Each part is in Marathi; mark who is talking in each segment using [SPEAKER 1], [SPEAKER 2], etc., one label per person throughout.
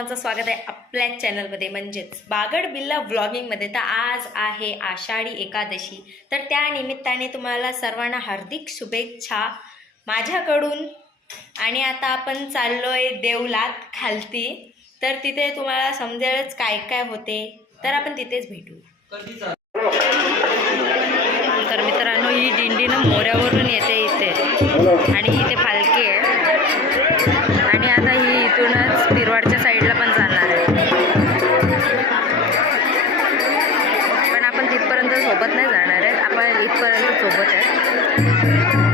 [SPEAKER 1] सर्वांचं स्वागत आहे आपल्या चॅनलमध्ये. म्हणजेच बागड बिल्ला व्लॉगिंगमध्ये तर आज आहे आषाढी एकादशी. तर त्या निमित्ताने तुम्हाला सर्वांना हार्दिक शुभेच्छा माझ्याकडून. आणि आता आपण चाललोय देवलात खालती. तर तिथे तुम्हाला समजेलच काय काय होते. तर आपण तिथेच भेटू. तर मित्रांनो ही दिंडी ना मोऱ्यावरून येते इथे. आणि इथे पालखी सोबत नाही जाणार आहे आपण इथपर्यंत सोबत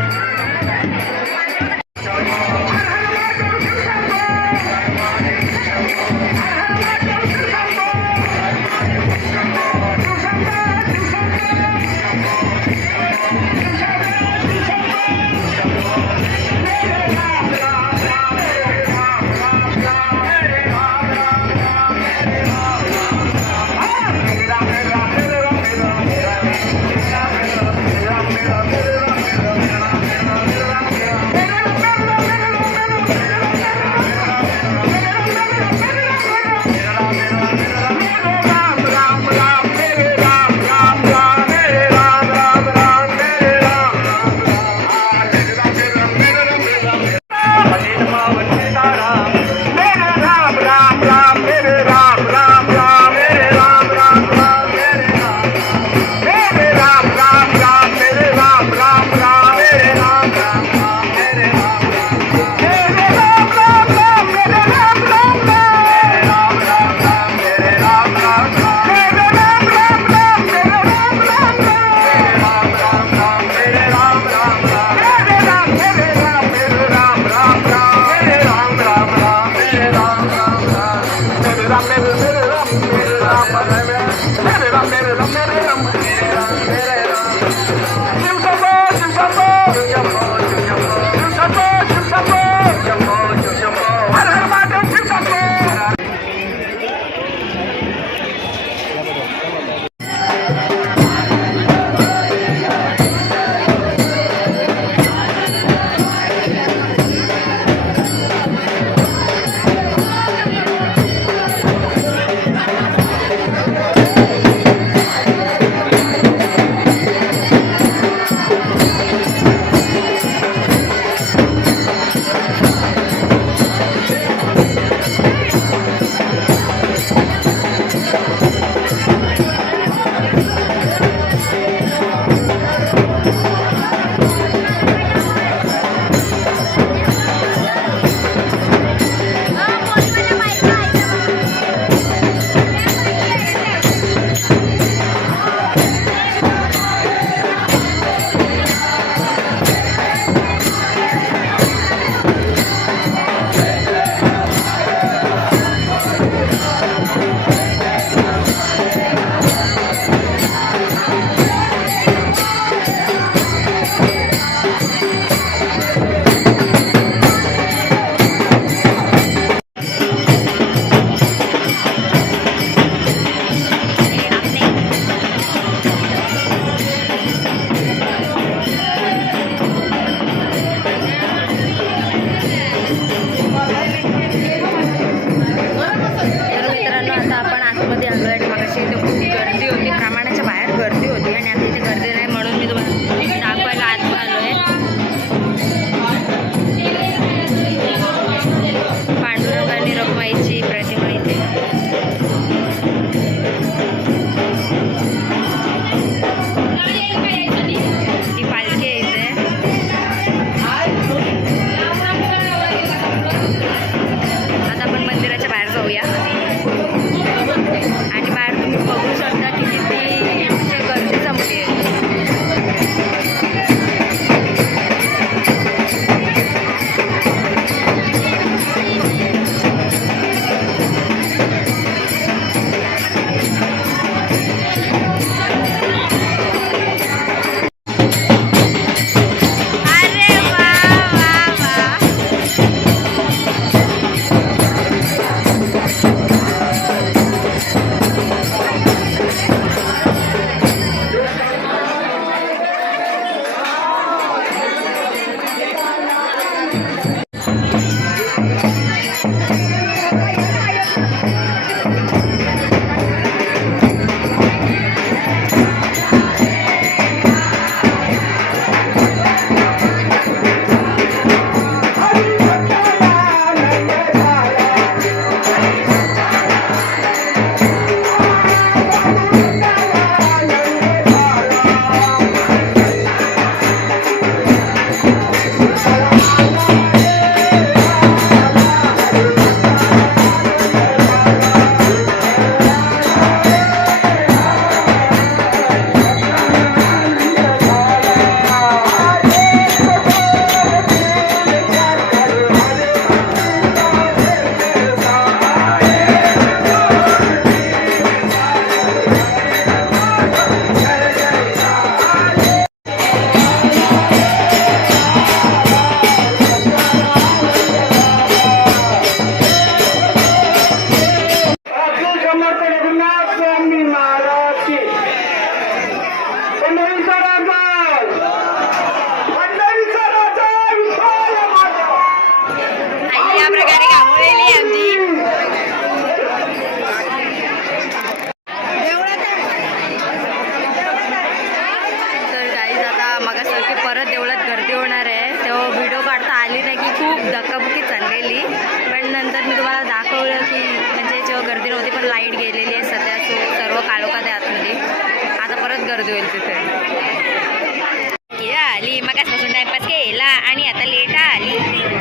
[SPEAKER 1] आली. मग आजपासून टाइमपास केला आणि आता लेट आली.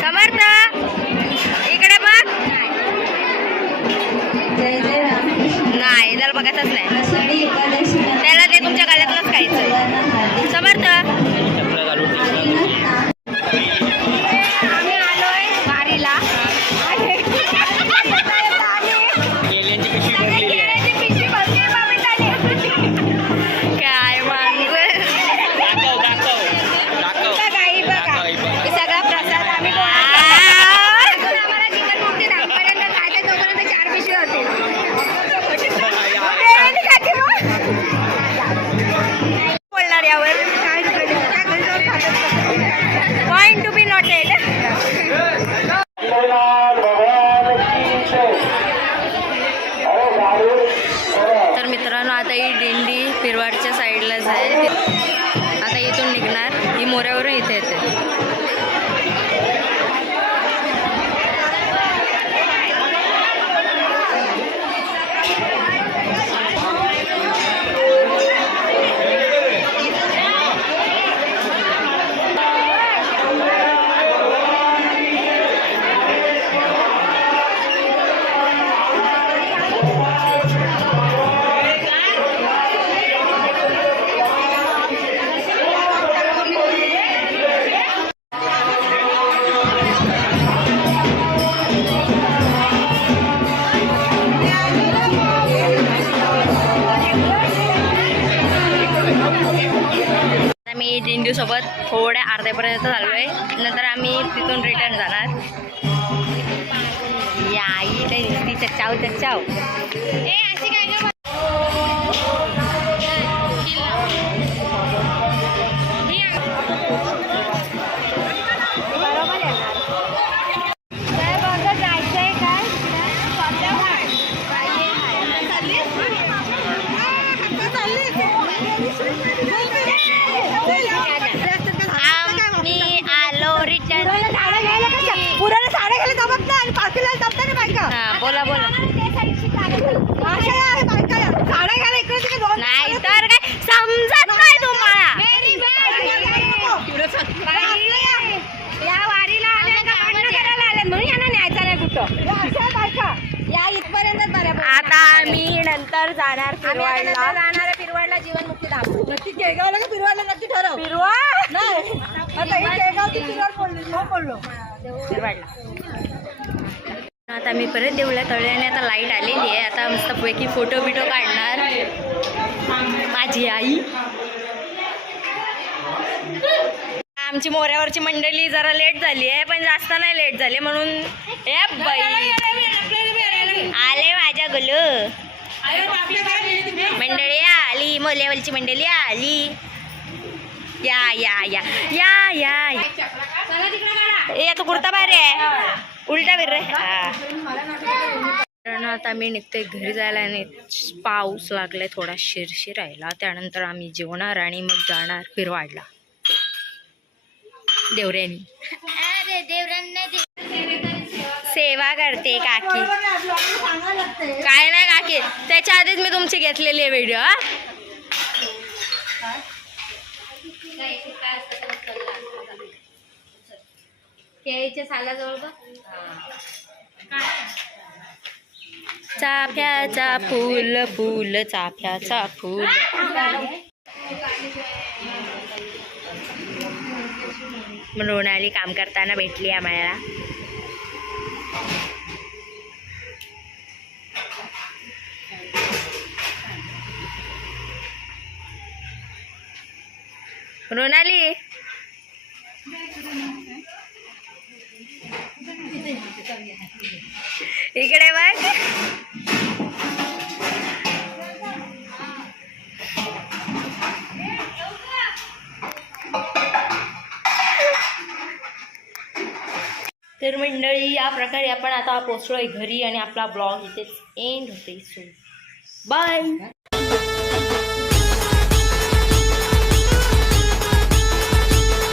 [SPEAKER 1] समर्थ इकडे बघ. नाही त्याला बघायचंच नाही. त्याला ते तुमच्या गाड्यातूनच खायचं समर्थ. आता ही दिंडी पिरवाडच्या साईडलाच आहे आता इथून निघणार. ही मोऱ्यावरून इथे येते. मेंदूसोबत थोड्या अर्ध्यापर्यंत चालू आहे नंतर आम्ही तिथून रिटर्न जाणार. या आई तिच्या चाव त्या चाव. ए अशी काय नंतर जाणार पिरवाडला
[SPEAKER 2] जाणार पिरवाडला केळगावला नक्की ठरव. नाही. आता
[SPEAKER 1] आता मी परत देऊला तळल्याने आता लाइट आलेली आहे. आता मस्तपैकी फोटो बिटो काढणार. माझी आई. आमची मोऱ्यावरची मंडळी जरा लेट झाली आहे पण जास्त नाही लेट झाली म्हणून आले माझ्या गलो. मंडळी आली मोल्यावरची मंडळी आली. या या या. या या. ए आता कुर्ता बाहेर आहे उलटा बिर रे कारण आता आम्ही निघते घरी जायला आणि पाऊस लागलाय थोडा शिरशिर राहिला. त्यानंतर आम्ही जेवणार आणि मग जाणार फिरवाडला. देवऱ्यानी. सेवा करते काकी. काय नाही काकी त्याच्या आधीच मी तुमची घेतलेली आहे व्हिडिओ केळीच्या सालाजवळ चाफ्याचा फूल फूल चाफ्याचा फूल. मृणाली काम करताना भेटली आम्हाला. रोनाली इकडे बघ. तर मंडळी या प्रकारे आपण आता पोचलोय घरी आणि आपला ब्लॉग इथेच एंड होते सो बाय